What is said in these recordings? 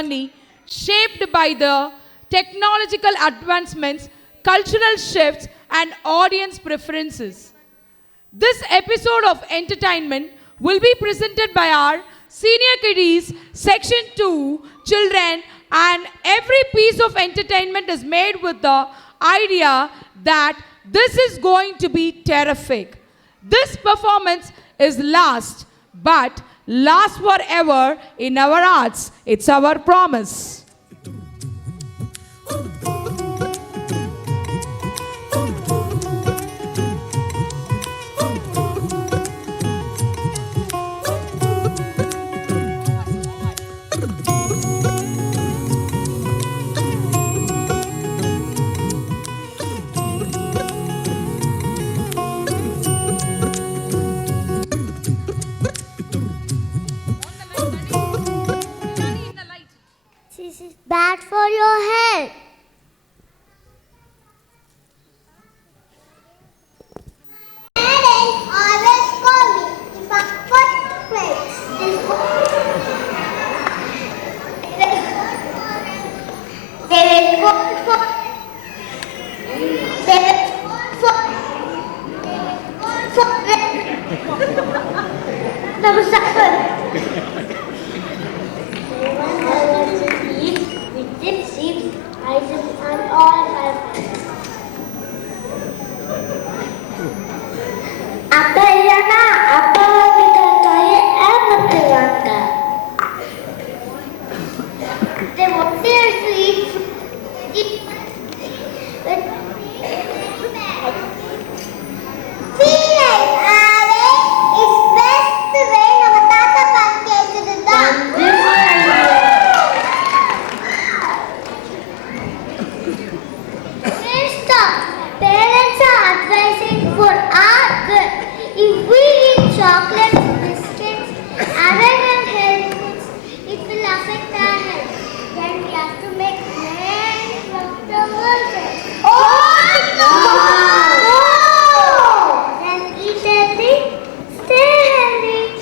journey shaped by the technological advancements, cultural shifts, and audience preferences. This episode of entertainment will be presented by our senior kiddies, section 2, children, and every piece of entertainment is made with the idea that this is going to be terrific. This performance is last, but last forever in our hearts. It's our promise. This is bad for your health. Parents always call me if I put plates. They will call for. They will call for. Number 7. With sheep, ice and all my friends. Apa yana? Apa kita kaya apa terangka? They wanted to eat chocolate, biscuits, other than health foods, it will affect our health. Then we have to make many doctors. Oh no! Then eat healthy, stay healthy.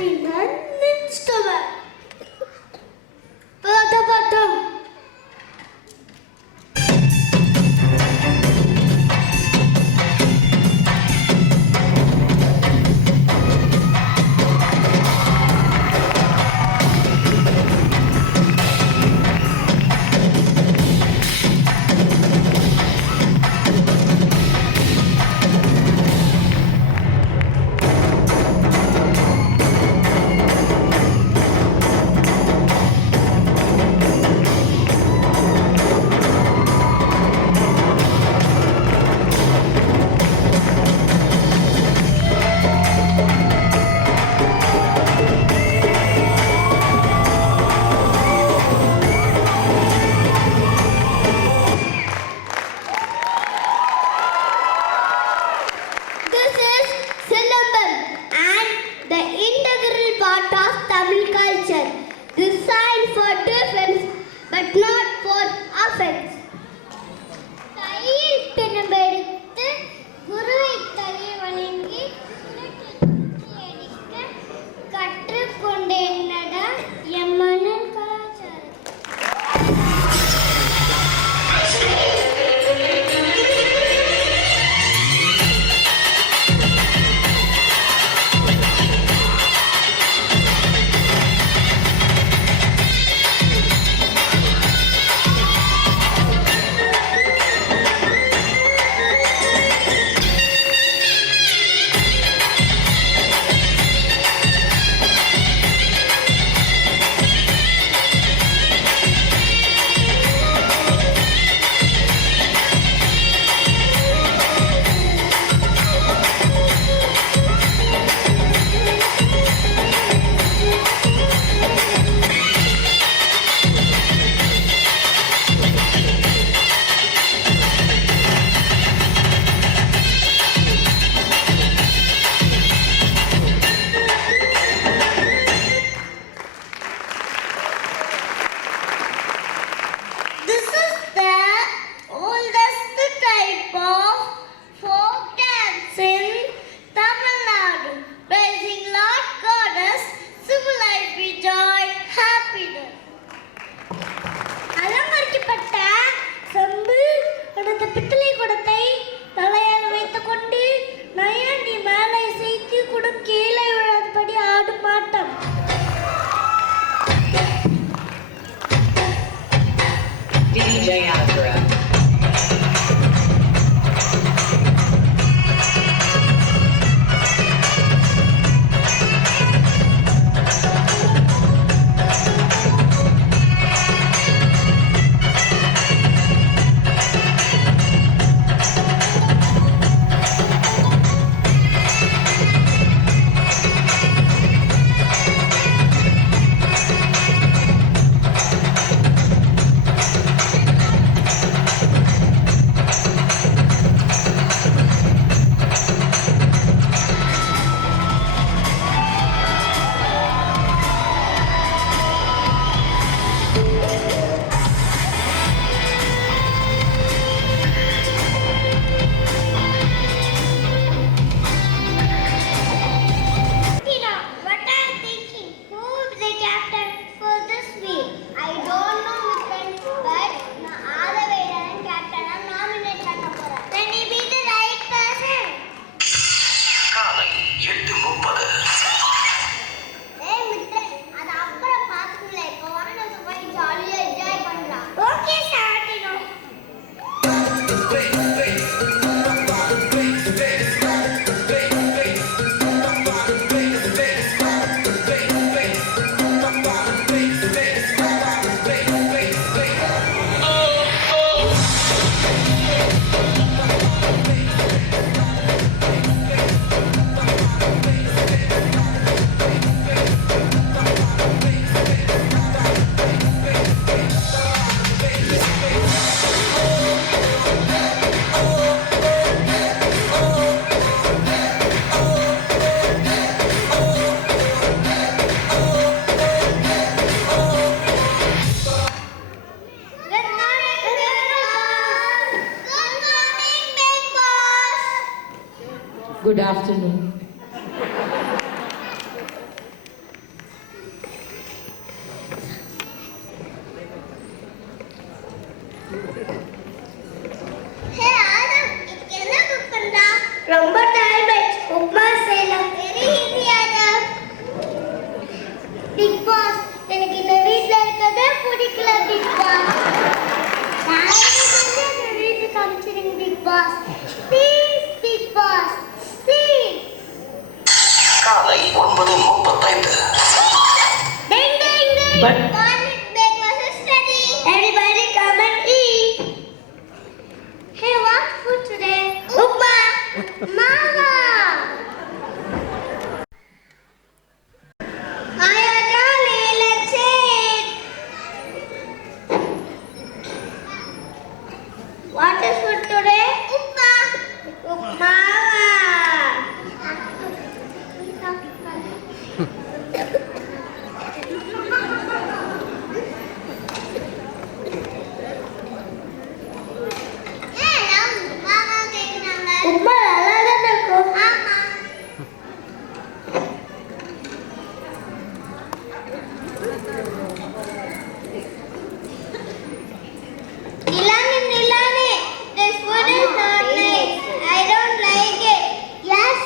an instrument. Padapatam. This is Silambam and the integral part of Tamil culture, designed for defense but not for offense. கையில் பிணம்பெடுத்து குருவை தலை வணங்கி அடிக்க கற்றுக்கொண்டேனடா என் மன்னன் கலாச்சாரம். But Morning breakfast is ready. Everybody come and eat. Hey, what food today? Upma. Mama. Hiya, Johnny. Let's eat. What is food today? Upma. Upma. Upma நல்லா தான் இருக்கும். ஆமா. Nilani, this food is not nice. I don't like it. Yes,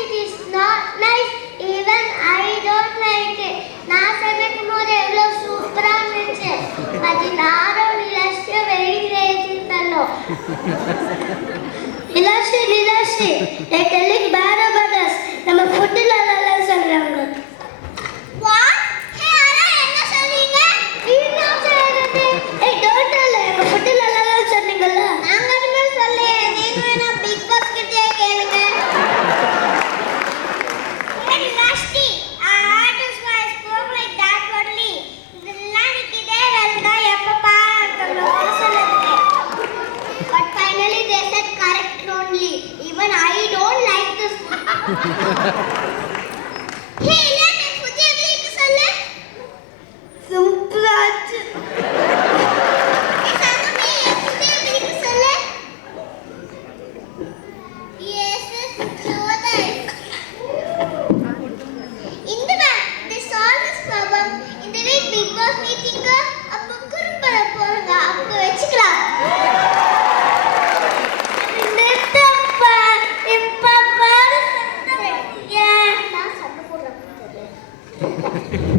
it is not nice. Even I don't like it. நான் சமைக்கும்போது எவ்வளவு சூப்பரா இருந்துச்சு. அது நானும் நிலாஷியா very crazy fellow. நிலாஷி, they telling bad about us. நம்ம food நல்லா சொல்றாங்க. What? Hey, அண்ணா என்ன சொல்றீங்க? என்ன சொல்றது? Hey, don't tell. நம்ம food நல்லா சொன்னீங்கல்ல. நாங்க என்ன சொல்லலையே. நீங்க வேணா Big Boss கிட்டே கேளுங்க. Hey, Nilashi, I heard this guy spoke like that only. Nilani கிட்டே வெல்தா எப்ப பாருங்க சொல்லுங்க. But finally they said correct only. Even I don't like this. Hey, let me புதிய வீக்கு சொல்லு. சூப்பராச்சு. சங்கமே புதிய வீக்கு சொல்லு. Yes, so nice. இந்த they solve this problem. இந்த week Big Boss meeting அப்ப குறும்பட போறாங்க. அப்ப வெச்சுக்கலாம்.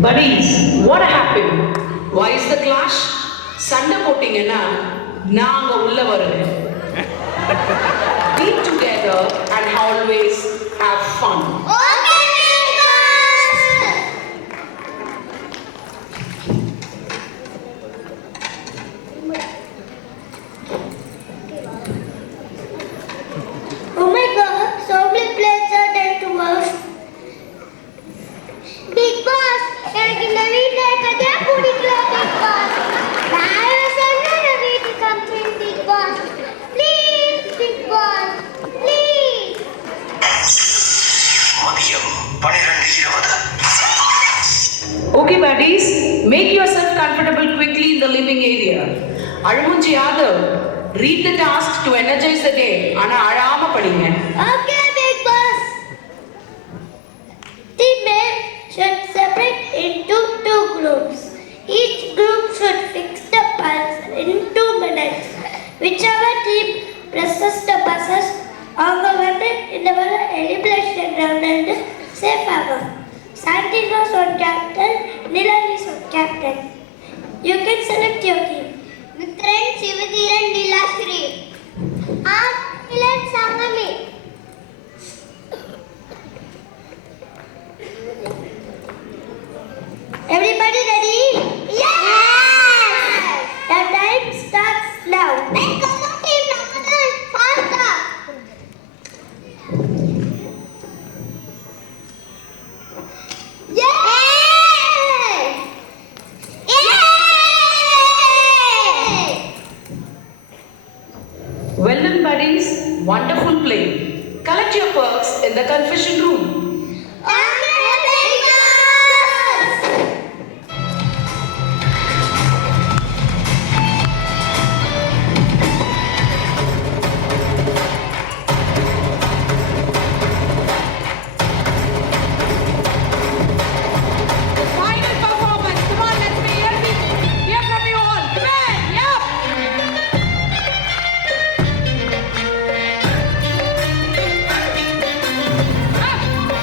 buddies, what happened? Why is the clash? சண்டை போட்டீங்கன்னா நாங்க உள்ள வருவேன். Be together and always have fun. Okay, Big Boss. Oh my God, so many plates are there to wash. Big Boss, எனக்கு இந்த வீட்ல இருக்கதே பிடிக்கல Big Boss. வேற சொல்லுங்க வீட்டுக்கு come Big Boss. Please Big Boss, please. மதியம் 12:20. Okay buddies, make yourself comfortable quickly in the living area. அழுமுஞ்சி Yadav, read the task to energize the day. ஆனா அழாம படிங்க. Okay, Big Boss. Teammates should separate into 2 groups. Each group should fix the pulse in 2 minutes. Whichever team presses the buzzers, அவங்க வந்து இந்த வர elimination round and safe ஆகும். Santino's on captain, Nilani's on captain. You can select your team. Vikran, Sivajiran, Nilashri. Nilan, Sangami. Everybody ready? Yes! The time starts now. Hey, come on, team. Faster. Yay! Yay! Well done buddies, wonderful play. Collect your perks in the confession room. Okay, Big Boss. Final performance. Come on, let me hear from you all. Come on, yup. Up.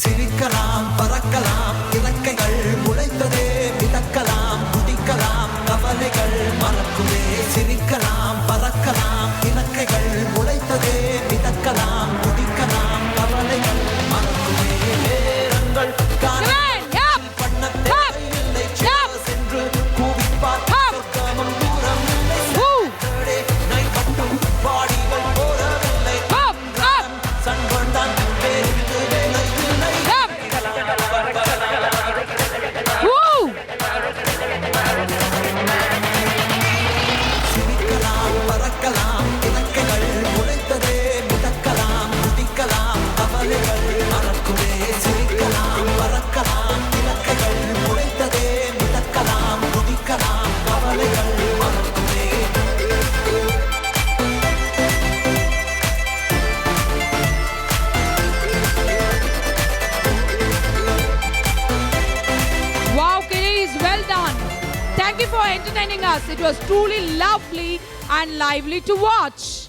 சிரிக்கலாம் பறக்கலாம் இறக்கைகள் முளைத்ததே மிதக்கலாம் குதிக்கலாம் கவலைகள் மறக்குமே சிரிக்கலாம் பறக்கலாம் இறக்கைகள் முளைத்ததே மிதக்கலாம் குதிக்கலாம் கவலைகள் மறக்குமே நேரங்கள் Seven, up, பண்ணத்தை up, இல்லை up. சென்று கூவிப்பார் Up. சொர்க்கமும் தூரம் இல்லை Woo. Saturday night மட்டும் பாடிகள் போறவில்லை Up, up, சண்பந்தான் பேருக்கு வேலை இல்லை up. Woo. சிரிக்கலாம் பறக்கலாம் இறக்கைகள் முளைத்ததே மிதக்கலாம் குதிக்கலாம் கவலைகள் மறக்குமே சிரிக்கலாம் பறக்கலாம் இறக்கைகள் முளைத்ததே மிதக்கலாம் குதிக்கலாம் கவலைகள் மறக்குமே Wow, Kiddies, well done. Thank you for entertaining us. It was truly lovely and lively to watch.